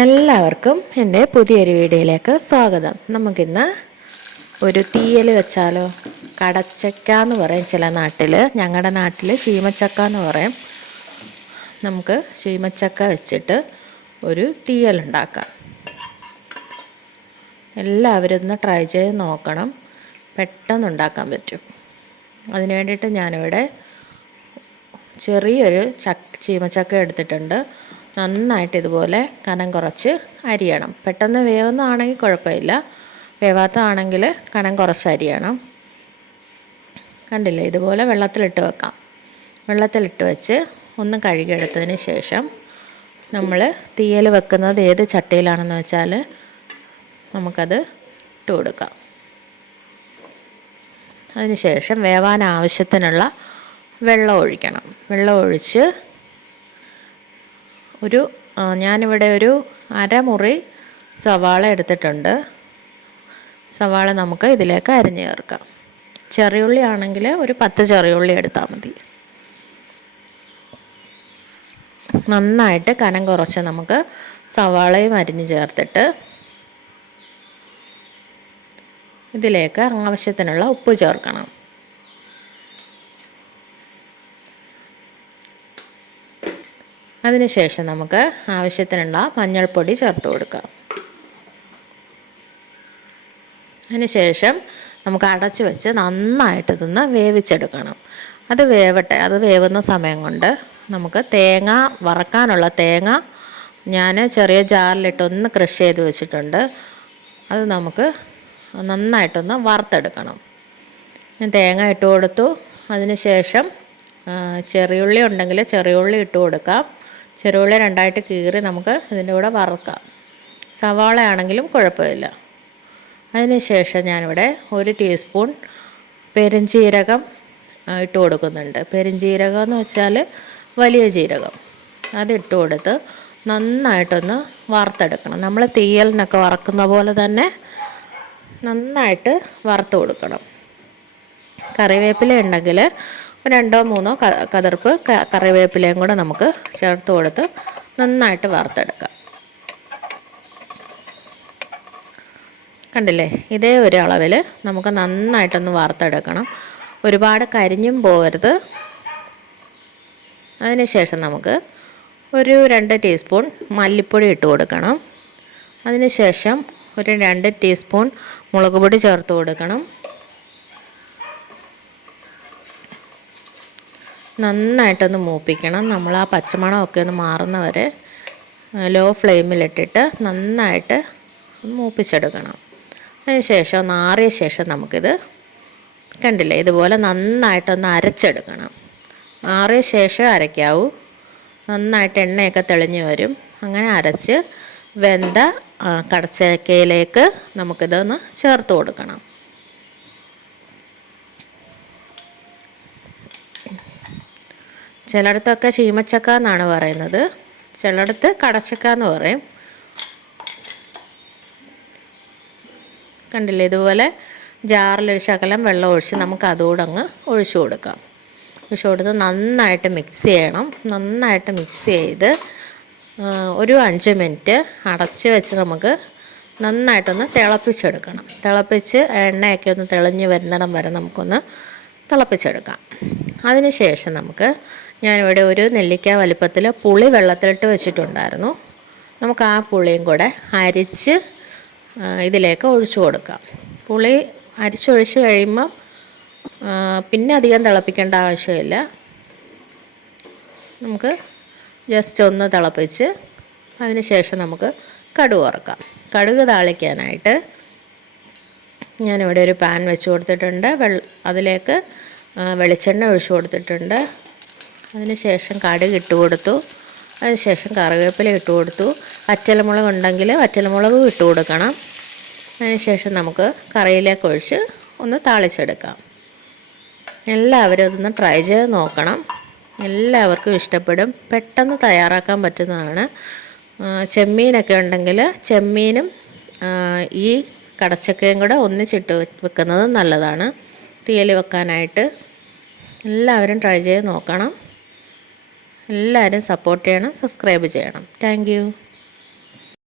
എല്ലാവർക്കും എൻ്റെ പുതിയൊരു വീഡിയോയിലേക്ക് സ്വാഗതം. നമുക്കിന്ന് ഒരു തീയൽ വെച്ചാലോ? കടച്ചക്ക എന്ന് പറയും ചില നാട്ടിൽ, ഞങ്ങളുടെ നാട്ടിൽ ശീമച്ചക്ക എന്ന് പറയും. നമുക്ക് ശീമച്ചക്ക വെച്ചിട്ട് ഒരു തീയൽ ഉണ്ടാക്കാം. എല്ലാവരും ഒന്ന് ട്രൈ ചെയ്ത് നോക്കണം, പെട്ടെന്ന് ഉണ്ടാക്കാൻ പറ്റും. അതിന് വേണ്ടിയിട്ട് ഞാനിവിടെ ചെറിയൊരു ചീമച്ചക്ക എടുത്തിട്ടുണ്ട്. നന്നായിട്ട് ഇതുപോലെ കനം കുറച്ച് അരിയണം. പെട്ടെന്ന് വേവുന്നതാണെങ്കിൽ കുഴപ്പമില്ല, വേവാത്തതാണെങ്കിൽ കനം കുറച്ച് അരിയണം. കണ്ടില്ലേ, ഇതുപോലെ വെള്ളത്തിലിട്ട് വെക്കാം. വെള്ളത്തിലിട്ട് വെച്ച് ഒന്ന് കഴുകിയെടുത്തതിന് ശേഷം നമ്മൾ തീയൽ വെക്കുന്നത് ഏത് ചട്ടിയിലാണെന്ന് വെച്ചാൽ നമുക്കത് ഇട്ട് കൊടുക്കാം. അതിന് ശേഷം വേവാൻ ആവശ്യത്തിനുള്ള വെള്ളം ഒഴിക്കണം. വെള്ളം ഒഴിച്ച് ഞാനിവിടെ ഒരു അരമുറി സവാള എടുത്തിട്ടുണ്ട്. സവാള നമുക്ക് ഇതിലേക്ക് അരിഞ്ഞ് ചേർക്കാം. ചെറിയുള്ളി ആണെങ്കിൽ ഒരു 10 ചെറിയുള്ളി എടുത്താൽ മതി. നന്നായിട്ട് കനം കുറച്ച് നമുക്ക് സവാളയും അരിഞ്ഞ് ചേർത്തിട്ട് ഇതിലേക്ക് ആവശ്യത്തിനുള്ള ഉപ്പ് ചേർക്കണം. അതിനുശേഷം നമുക്ക് ആവശ്യത്തിനുള്ള മഞ്ഞൾപ്പൊടി ചേർത്ത് കൊടുക്കാം. അതിനുശേഷം നമുക്ക് അടച്ചു വെച്ച് നന്നായിട്ടിതൊന്ന് വേവിച്ചെടുക്കണം. അത് വേവട്ടെ. അത് വേവുന്ന സമയം കൊണ്ട് നമുക്ക് തേങ്ങ വറക്കാനുള്ള തേങ്ങ ഞാൻ ചെറിയ ജാറിലിട്ടൊന്ന് ക്രഷ് ചെയ്ത് വെച്ചിട്ടുണ്ട്. അത് നമുക്ക് നന്നായിട്ടൊന്ന് വറുത്തെടുക്കണം. ഞാൻ തേങ്ങ ഇട്ട് കൊടുത്തു. അതിന് ശേഷം ചെറിയുള്ളി ഉണ്ടെങ്കിൽ ചെറിയുള്ളി ഇട്ട് കൊടുക്കാം. ചെറിയുള്ളി രണ്ടായിട്ട് കീറി നമുക്ക് ഇതിൻ്റെ കൂടെ വറുക്കാം. സവാള ആണെങ്കിലും കുഴപ്പമില്ല. അതിന് ശേഷം ഞാനിവിടെ 1 ടീസ്പൂൺ പെരുംജീരകം ഇട്ട് കൊടുക്കുന്നുണ്ട്. പെരുംജീരകം എന്ന് വെച്ചാൽ വലിയ ജീരകം. അതിട്ട് കൊടുത്ത് നന്നായിട്ടൊന്ന് വറുത്തെടുക്കണം. നമ്മൾ തീയലിനൊക്കെ വറക്കുന്ന പോലെ തന്നെ നന്നായിട്ട് വറുത്ത് കൊടുക്കണം. കറിവേപ്പില ഉണ്ടെങ്കിൽ 2-3 കതിർപ്പ് കറിവേപ്പിലയും കൂടെ നമുക്ക് ചേർത്ത് കൊടുത്ത് നന്നായിട്ട് വറുത്തെടുക്കാം. കണ്ടില്ലേ, ഇതേ ഒരു അളവിൽ നമുക്ക് നന്നായിട്ടൊന്ന് വറുത്തെടുക്കണം. ഒരുപാട് കരിഞ്ഞും പോകരുത്. അതിനുശേഷം നമുക്ക് ഒരു 2 ടീസ്പൂൺ മല്ലിപ്പൊടി ഇട്ട് കൊടുക്കണം. അതിനുശേഷം ഒരു 2 ടീസ്പൂൺ മുളക് പൊടി ചേർത്ത് കൊടുക്കണം. നന്നായിട്ടൊന്ന് മൂപ്പിക്കണം. നമ്മൾ ആ പച്ചമണമൊക്കെ ഒന്ന് മാറുന്നവരെ ലോ ഫ്ലെയിമിലിട്ടിട്ട് നന്നായിട്ട് മൂപ്പിച്ചെടുക്കണം. അതിന് ശേഷം ഒന്ന് ആറിയ ശേഷം നമുക്കിത് കണ്ടില്ലേ, ഇതുപോലെ നന്നായിട്ടൊന്ന് അരച്ചെടുക്കണം. ആറിയ ശേഷം അരയ്ക്കാവൂ. നന്നായിട്ട് എണ്ണയൊക്കെ തെളിഞ്ഞ് വരും. അങ്ങനെ അരച്ച് വെന്ത കടച്ചക്കയിലേക്ക് നമുക്കിതൊന്ന് ചേർത്ത് കൊടുക്കണം. ചിലയിടത്തൊക്കെ ശീമച്ചക്ക എന്നാണ് പറയുന്നത്, ചിലയിടത്ത് കടച്ചക്ക എന്ന് പറയും. കണ്ടില്ലേ, ഇതുപോലെ ജാറിലൊരു ശകലം വെള്ളം ഒഴിച്ച് നമുക്ക് അതുകൂടെ അങ്ങ് ഒഴിച്ചു കൊടുക്കാം. ഒഴിച്ചു കൊടുത്ത് നന്നായിട്ട് മിക്സ് ചെയ്യണം. നന്നായിട്ട് മിക്സ് ചെയ്ത് ഒരു 5 മിനിറ്റ് അടച്ച് വെച്ച് നമുക്ക് നന്നായിട്ടൊന്ന് തിളപ്പിച്ചെടുക്കണം. തിളപ്പിച്ച് എണ്ണയൊക്കെ ഒന്ന് തെളിഞ്ഞ് വരുന്നിടം വരെ നമുക്കൊന്ന് തിളപ്പിച്ചെടുക്കാം. അതിന് ശേഷം ഞാനിവിടെ ഒരു നെല്ലിക്ക വലിപ്പത്തിൽ പുളി വെള്ളത്തിലിട്ട് വെച്ചിട്ടുണ്ടായിരുന്നു. നമുക്ക് ആ പുളിയും കൂടെ അരിച്ച് ഇതിലേക്ക് ഒഴിച്ചു കൊടുക്കാം. പുളി അരിച്ചൊഴിച്ച് കഴിയുമ്പം പിന്നെ അധികം തിളപ്പിക്കേണ്ട ആവശ്യമില്ല. നമുക്ക് ജസ്റ്റ് ഒന്ന് തിളപ്പിച്ച് അതിന് ശേഷം നമുക്ക് കടുക് വറുക്കാം. കടുക് താളിക്കാനായിട്ട് ഞാനിവിടെ ഒരു പാൻ വെച്ച് കൊടുത്തിട്ടുണ്ട്. അതിലേക്ക് വെളിച്ചെണ്ണ ഒഴിച്ചു കൊടുത്തിട്ടുണ്ട്. അതിന് ശേഷം കടുക് ഇട്ട് കൊടുത്തു. അതിന് ശേഷം കറിവേപ്പില ഇട്ട് കൊടുത്തു. വറ്റൽമുളക് ഉണ്ടെങ്കിൽ വറ്റൽമുളകും ഇട്ട് കൊടുക്കണം. അതിന് ശേഷം നമുക്ക് കറിയിലേക്ക് ഒഴിച്ച് ഒന്ന് താളിച്ചെടുക്കാം. എല്ലാവരും അതൊന്ന് ട്രൈ ചെയ്ത് നോക്കണം. എല്ലാവർക്കും ഇഷ്ടപ്പെടും. പെട്ടെന്ന് തയ്യാറാക്കാൻ പറ്റുന്നതാണ്. ചെമ്മീനൊക്കെ ഉണ്ടെങ്കിൽ ചെമ്മീനും ഈ കടച്ചക്കയും കൂടെ ഒന്നിച്ചിട്ട് വെക്കുന്നത് നല്ലതാണ് തീയൽ വെക്കാനായിട്ട്. എല്ലാവരും ട്രൈ ചെയ്ത് നോക്കണം. എല്ലാവരും സപ്പോർട്ട് ചെയ്യണം, സബ്സ്ക്രൈബ് ചെയ്യണം. Thank you.